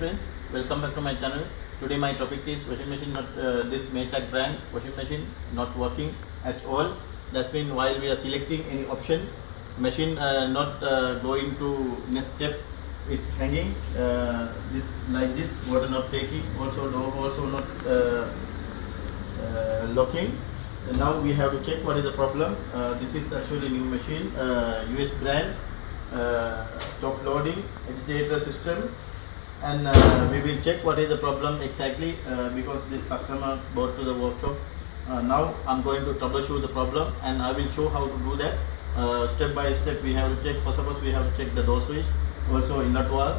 friends, welcome back to my channel. Today my topic is washing machine not this Maytag brand washing machine not working at all. That's mean while we are selecting any option, machine not going to next step. It's hanging this like this, water not taking, also door also not locking. And now we have to check what is the problem. This is actually new machine, US brand, top loading agitator system, and we will check what is the problem exactly because this customer brought to the workshop. Now I'm going to troubleshoot the problem and I will show how to do that. Step by step we have to check. First of all we have to check the door switch, also inlet wall.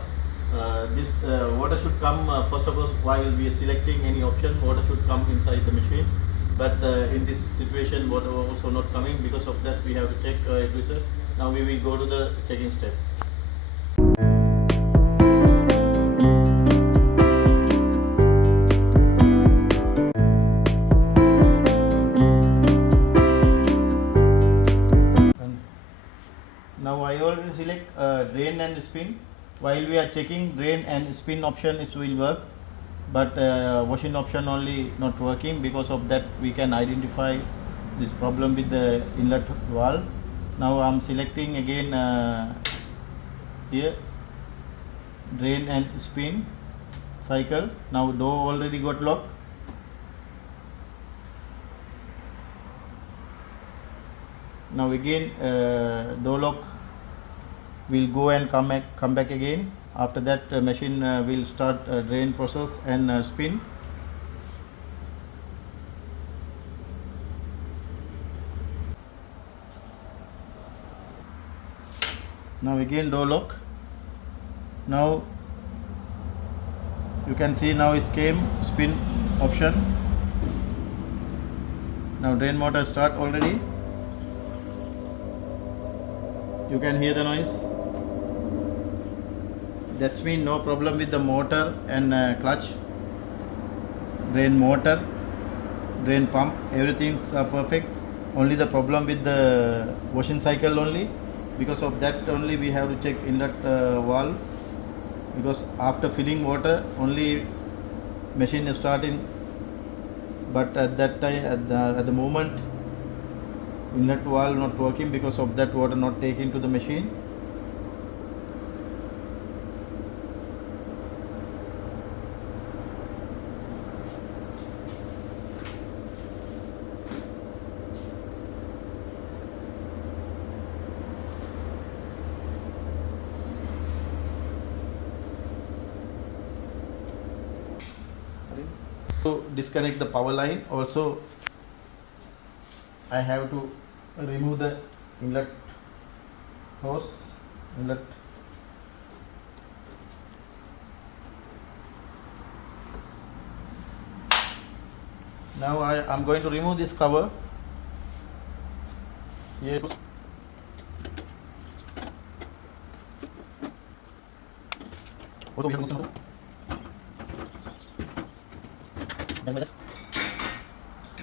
This water should come first of all while we are selecting any option, water should come inside the machine, but in this situation water also not coming. Because of that we have to check it. Now we will go to the checking step. Now I already select drain and spin. While we are checking, drain and spin option is will work, but washing option only not working. Because of that we can identify this problem with the inlet valve. Now I am selecting again here drain and spin cycle. Now door already got locked. Now again door lock will go and come back again. After that machine will start drain process and spin. Now again door lock. Now you can see now it came spin option. Now drain motor start already. You can hear the noise. That's mean no problem with the motor and clutch, drain motor, drain pump, everything's perfect. Only the problem with the washing cycle only. Because of that only we have to check inlet valve, because after filling water only machine is starting, but at that time at the moment inlet valve not working. Because of that water not taking to the machine. To disconnect the power line, also I have to remove the inlet hose, inlet. Now I am going to remove this cover. Yes.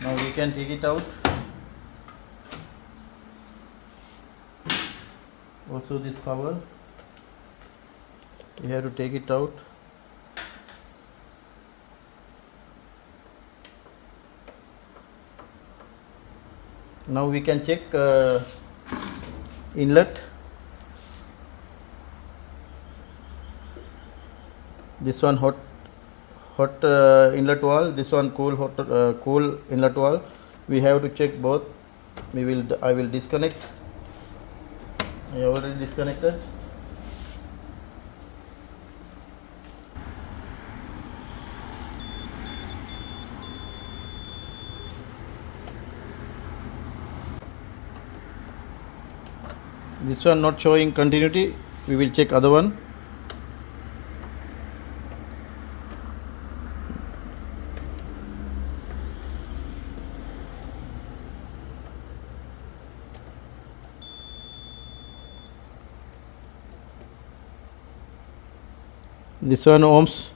Now we can take it out. Also this cover, we have to take it out. Now we can check inlet. This one hot inlet valve, this one cool inlet valve. We have to check both. I will disconnect. I already disconnected. This one not showing continuity. We will check other one. This one ohms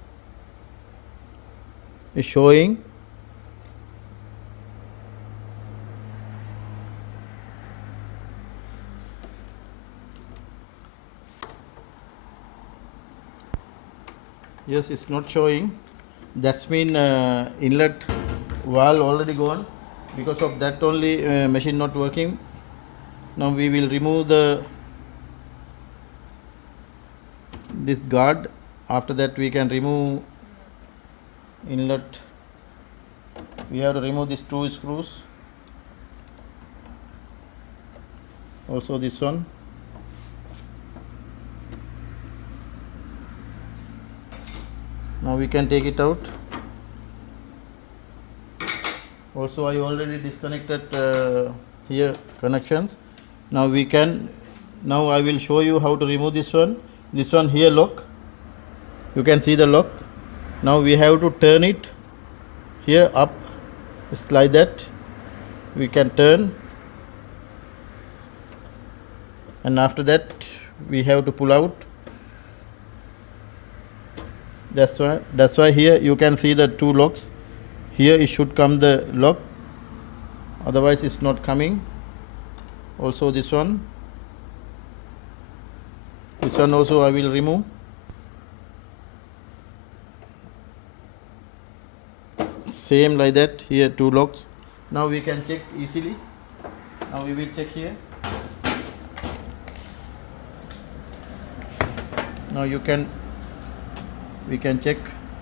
is showing. Yes, it's not showing. That's mean inlet valve already gone. Because of that only machine not working. Now we will remove this guard. After that we can remove inlet. We have to remove these two screws. Also this one. Now we can take it out. Also I already disconnected here connections. Now we can, now I will show you how to remove this one. This one here lock. You can see the lock. Now we have to turn it here up. It's like that. We can turn, and after that we have to pull out. That's why here you can see the two locks. Here it should come the lock, otherwise it's not coming. Also this one also I will remove. Same like that, here two locks. Now we can check easily. Now we will check here. Now we can check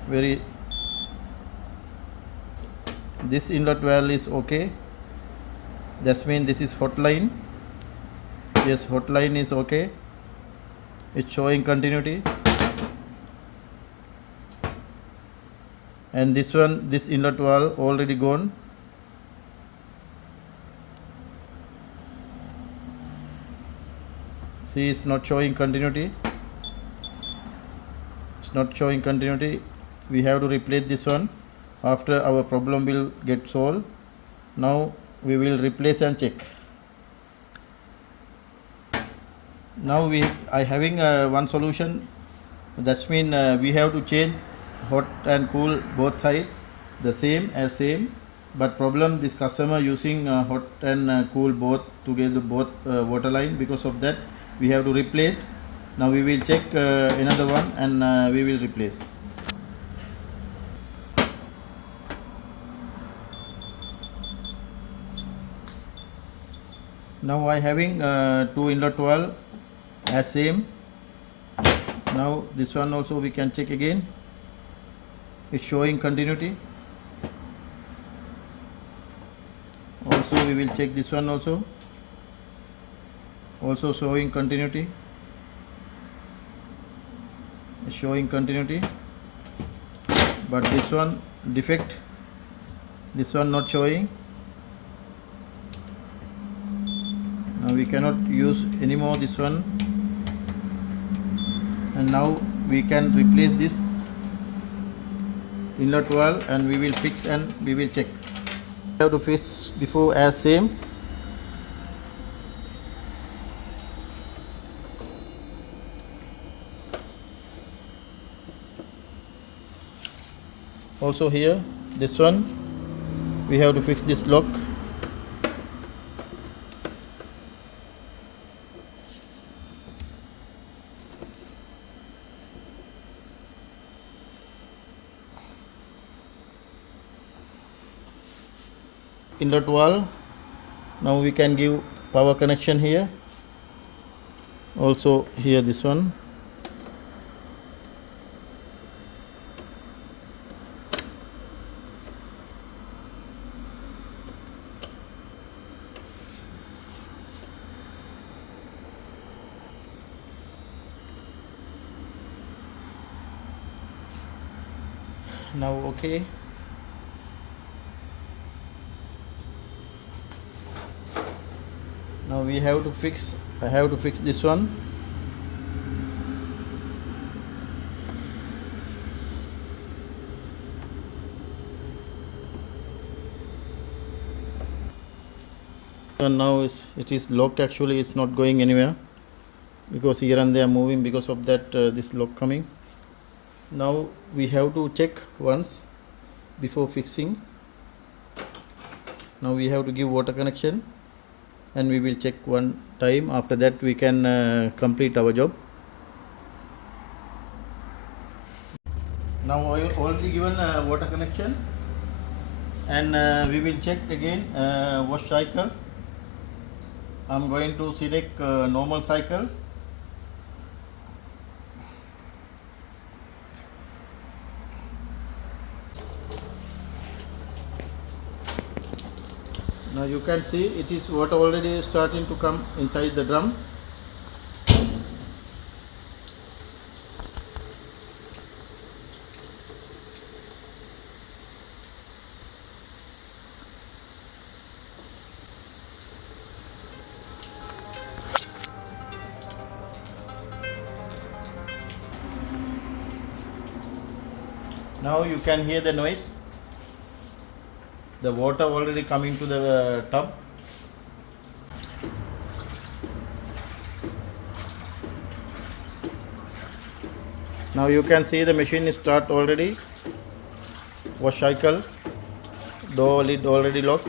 very. This inlet valve is okay. That means this is hotline. Yes, hotline is okay. It's showing continuity. And this one, this inlet valve already gone. See, it's not showing continuity. It's not showing continuity. We have to replace this one. After our problem will get solved. Now we will replace and check. Now I having one solution. That's mean we have to change hot and cool both side the same. But problem, this customer using hot and cool both together, both water line. Because of that we have to replace. Now we will check another one, and we will replace. Now I having two inlet valve as same. Now this one also we can check again. It's showing continuity. Also we will check this one also showing continuity. It's showing continuity. But this one defect, this one not showing. Now we cannot use anymore this one, and now we can replace this inlet valve, and we will fix and we will check. We have to fix before as same. Also here, this one we have to fix this lock. Inlet valve. Now we can give power connection here. Also here this one. Now okay. Now we have to fix, I have to fix this one. And now it is locked. Actually it's not going anywhere, because here and there moving, because of that this lock coming. Now we have to check once before fixing. Now we have to give water connection, and we will check one time. After that we can complete our job. Now I already given water connection, and we will check again wash cycle. I'm going to select normal cycle. Now you can see it is water already starting to come inside the drum. Now you can hear the noise. The water already coming to the tub. Now you can see the machine is start already. Wash cycle. Door lid already locked.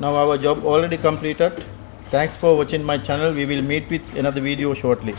Now our job already completed. Thanks for watching my channel. We will meet with another video shortly.